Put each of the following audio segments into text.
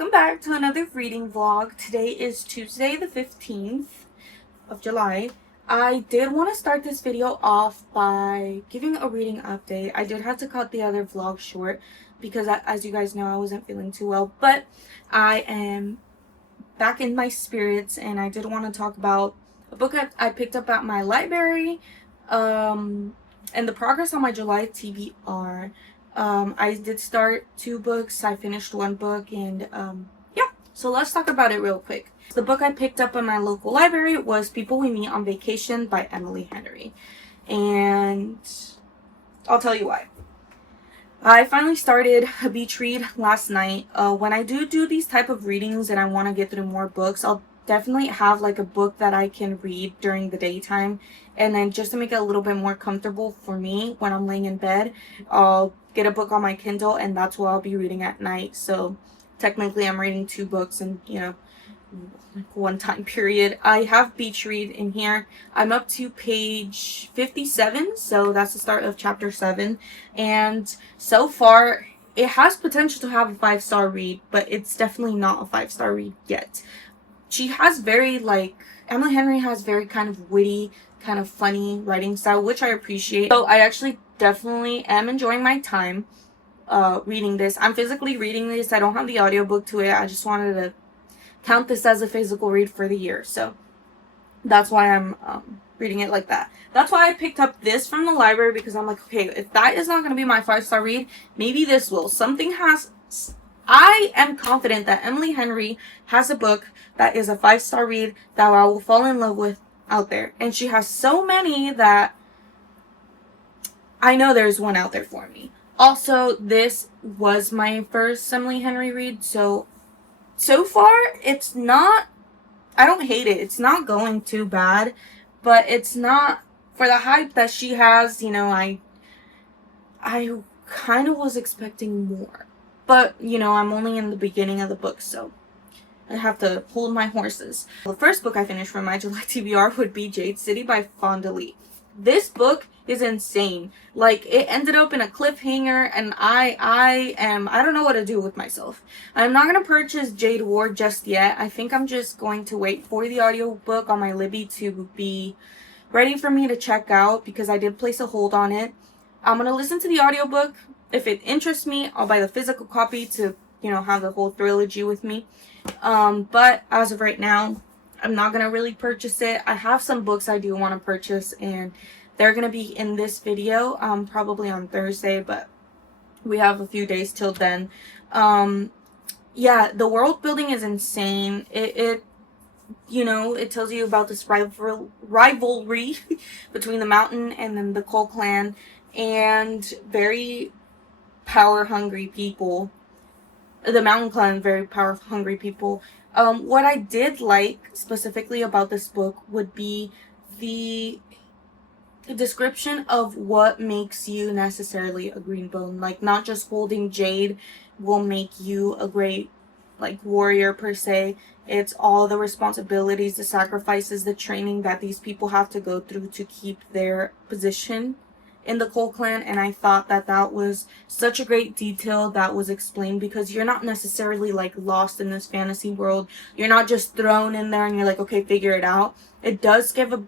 welcome back to another reading vlog. Today is Tuesday the 15th of July. I did want to start this video off by giving a reading update. I did have to cut the other vlog short because as you guys know, I wasn't feeling too well, but I am back in my spirits and I did want to talk about a book I picked up at my library and the progress on my July TBR. I did start 2 books. I finished 1 book and yeah, so let's talk about it real quick. The book I picked up in my local library was People We Meet on Vacation by Emily Henry, and I'll tell you why. I finally started a beach read last night. When I do these type of readings and I want to get through more books, I'll definitely have like a book that I can read during the daytime, and then just to make it a little bit more comfortable for me when I'm laying in bed, I'll get a book on my Kindle and that's what I'll be reading at night. So technically I'm reading 2 books in, one time period. I have beach read in here. I'm up to page 57, so that's the start of chapter 7, and so far it has potential to have a 5-star read, but it's definitely not a 5-star read yet. She has Emily Henry has very kind of witty, kind of funny writing style, which I appreciate. So I actually definitely am enjoying my time reading this. I'm physically reading this. I don't have the audiobook to it. I just wanted to count this as a physical read for the year. So that's why I'm reading it like that. That's why I picked up this from the library, because I'm like, okay, if that is not going to be my 5-star read, maybe this will. I am confident that Emily Henry has a book that is a 5-star read that I will fall in love with out there. And she has so many that I know there's one out there for me. Also, this was my first Emily Henry read, so far it's not, I don't hate it. It's not going too bad, but it's not, for the hype that she has, I kind of was expecting more. But, I'm only in the beginning of the book, so I have to hold my horses. The first book I finished from my July TBR would be Jade City by Fonda Lee. This book is insane. Like, it ended up in a cliffhanger, and I don't know what to do with myself. I'm not going to purchase Jade Ward just yet. I think I'm just going to wait for the audiobook on my Libby to be ready for me to check out, because I did place a hold on it. I'm going to listen to the audiobook. If it interests me, I'll buy the physical copy to, have the whole trilogy with me. But as of right now, I'm not going to really purchase it. I have some books I do want to purchase, and they're going to be in this video, probably on Thursday, but we have a few days till then. Yeah, the world building is insane. It tells you about this rivalry between the Mountain and then the Cole clan, and very power-hungry people. The Mountain clan, very power-hungry people. What I did like specifically about this book would be the description of what makes you necessarily a green bone. Like, not just holding jade will make you a great, warrior per se. It's all the responsibilities, the sacrifices, the training that these people have to go through to keep their position in the Cole clan. And I thought that was such a great detail that was explained, because you're not necessarily lost in this fantasy world. You're not just thrown in there and you're like, okay, figure it out. It does give a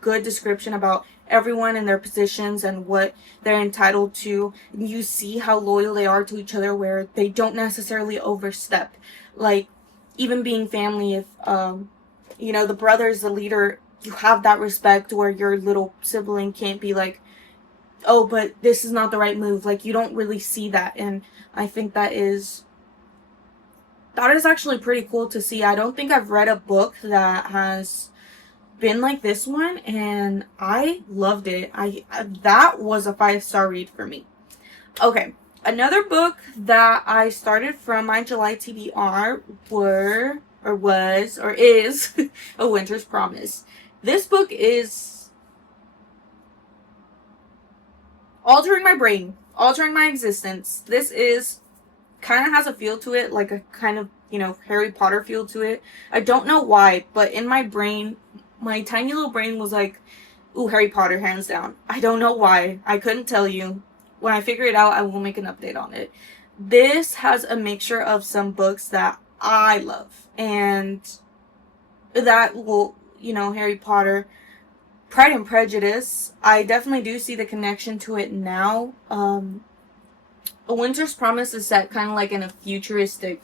good description about everyone in their positions and what they're entitled to. And you see how loyal they are to each other, where they don't necessarily overstep. Even being family, if the brother's the leader, you have that respect where your little sibling can't be like, oh, but this is not the right move. You don't really see that. And I think that is actually pretty cool to see. I don't think I've read a book that has been like this one, and I loved it. That was a 5-star read for me. Okay, another book that I started from my July TBR is A Winter's Promise. This book is altering my brain, altering my existence. This is kind of has a feel to it, like a kind of, Harry Potter feel to it. I don't know why, but in my brain, my tiny little brain was like, ooh, Harry Potter, hands down. I don't know why. I couldn't tell you. When I figure it out, I will make an update on it. this has a mixture of some books that I love, and that will, Harry Potter, Pride and Prejudice. I definitely do see the connection to it now. A Winter's Promise is set kind of like in a futuristic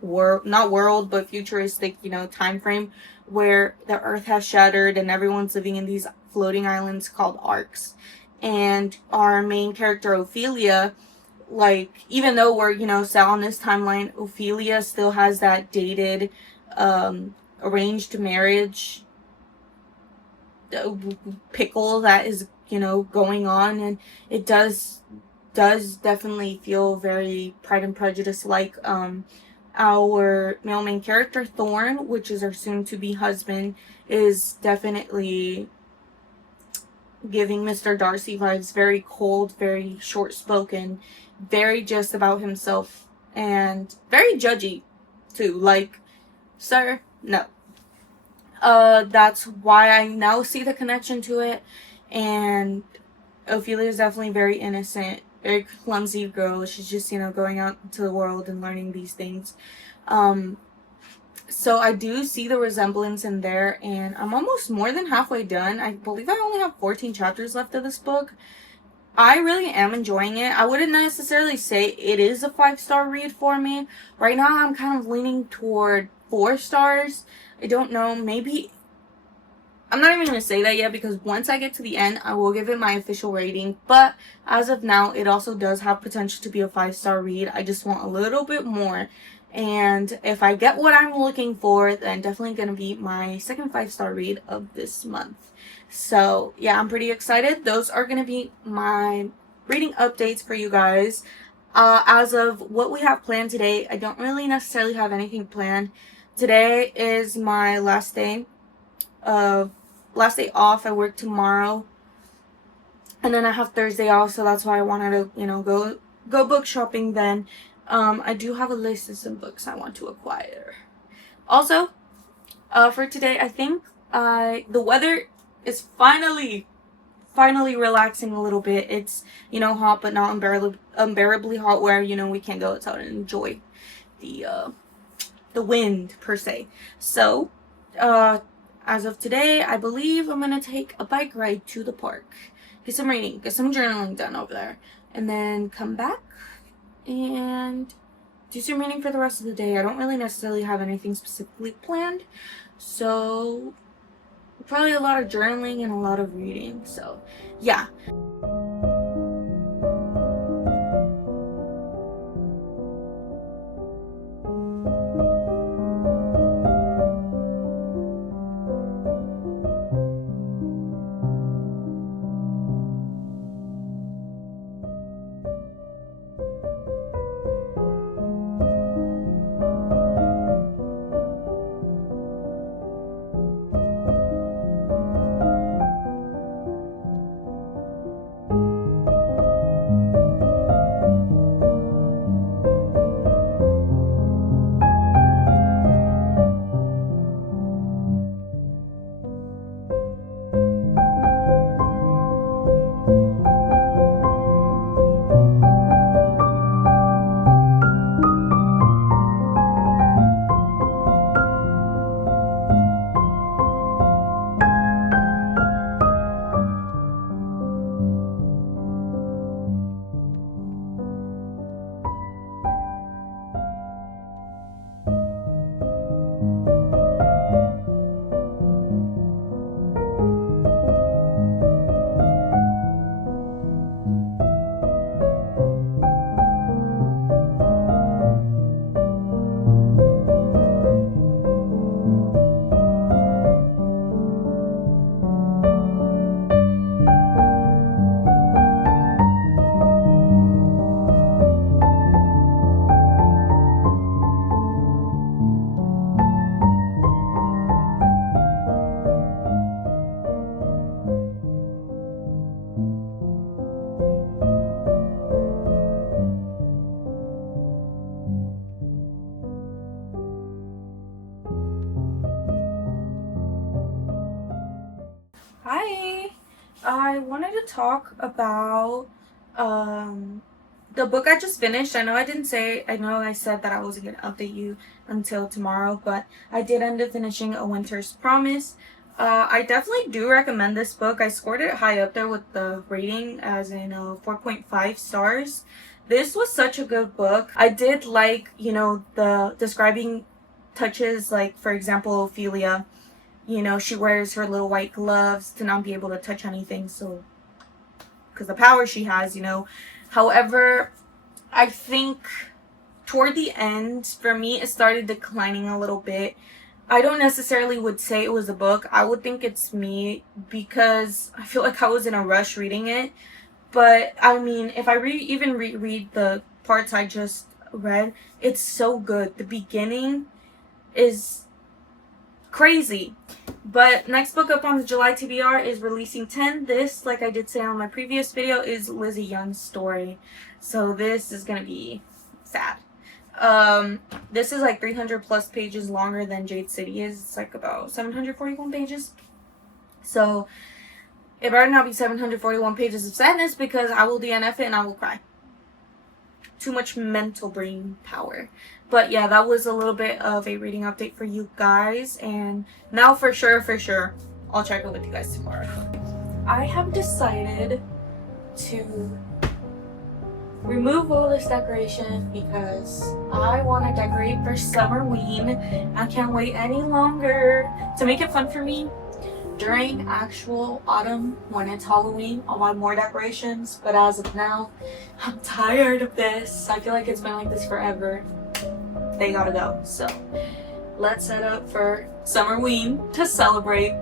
world, not world, but futuristic, time frame, where the earth has shattered and everyone's living in these floating islands called arcs. And our main character, Ophelia, like, even though we're, set on this timeline, Ophelia still has that dated, arranged marriage pickle that is, going on, and it does definitely feel very Pride and Prejudice like. Our male main character, Thorn, which is our soon-to-be husband, is definitely giving Mr. Darcy vibes. Very cold, very short-spoken, very just about himself, and very judgy, too. Like, sir, no. That's why I now see the connection to it, and Ophelia is definitely very innocent, very clumsy girl. She's just, going out into the world and learning these things. So I do see the resemblance in there, and I'm almost more than halfway done. I believe I only have 14 chapters left of this book. I really am enjoying it. I wouldn't necessarily say it is a 5-star read for me. Right now I'm kind of leaning toward 4 stars. I don't know, maybe I'm not even going to say that yet, because once I get to the end, I will give it my official rating. But as of now, it also does have potential to be a 5-star read. I just want a little bit more. And if I get what I'm looking for, then definitely going to be my second 5-star read of this month. So yeah, I'm pretty excited. Those are going to be my reading updates for you guys. As of what we have planned today, I don't really necessarily have anything planned. Today is my last day off. I work tomorrow, and then I have Thursday off, so that's why I wanted to, go book shopping then. I do have a list of some books I want to acquire. Also, for today, I think the weather is finally relaxing a little bit. It's, hot, but not unbearably hot where, we can't go outside and enjoy the wind per se. So, as of today, I believe I'm going to take a bike ride to the park, get some reading, get some journaling done over there, and then come back and do some reading for the rest of the day. I don't really necessarily have anything specifically planned, so probably a lot of journaling and a lot of reading. So yeah. Hi, I wanted to talk about the book I just finished, I know I said that I wasn't going to update you until tomorrow, but I did end up finishing A Winter's Promise. I definitely do recommend this book. I scored it high up there with the rating, as in 4.5 stars. This was such a good book. I did like, the describing touches, like, for example, Ophelia. She wears her little white gloves to not be able to touch anything, so, because the power she has. However, I think toward the end, for me, it started declining a little bit. I don't necessarily would say it was a book. I would think it's me, because I feel like I was in a rush reading it. But, I mean, if I even reread the parts I just read, it's so good. The beginning is crazy. But next book up on the July TBR is Releasing 10. This, like I did say on my previous video, is Lizzie Young's story. So this is going to be sad. This is like 300 plus pages longer than Jade City is. It's like about 741 pages. So it better not be 741 pages of sadness, because I will DNF it and I will cry. Too much mental brain power. But yeah, that was a little bit of a reading update for you guys. And now for sure, I'll check in with you guys tomorrow. I have decided to remove all this decoration because I want to decorate for summerween. I can't wait any longer. To make it fun for me, during actual autumn, when it's Halloween, I'll buy more decorations. But as of now, I'm tired of this. I feel like it's been like this forever. They gotta go. So let's set up for summerween to celebrate.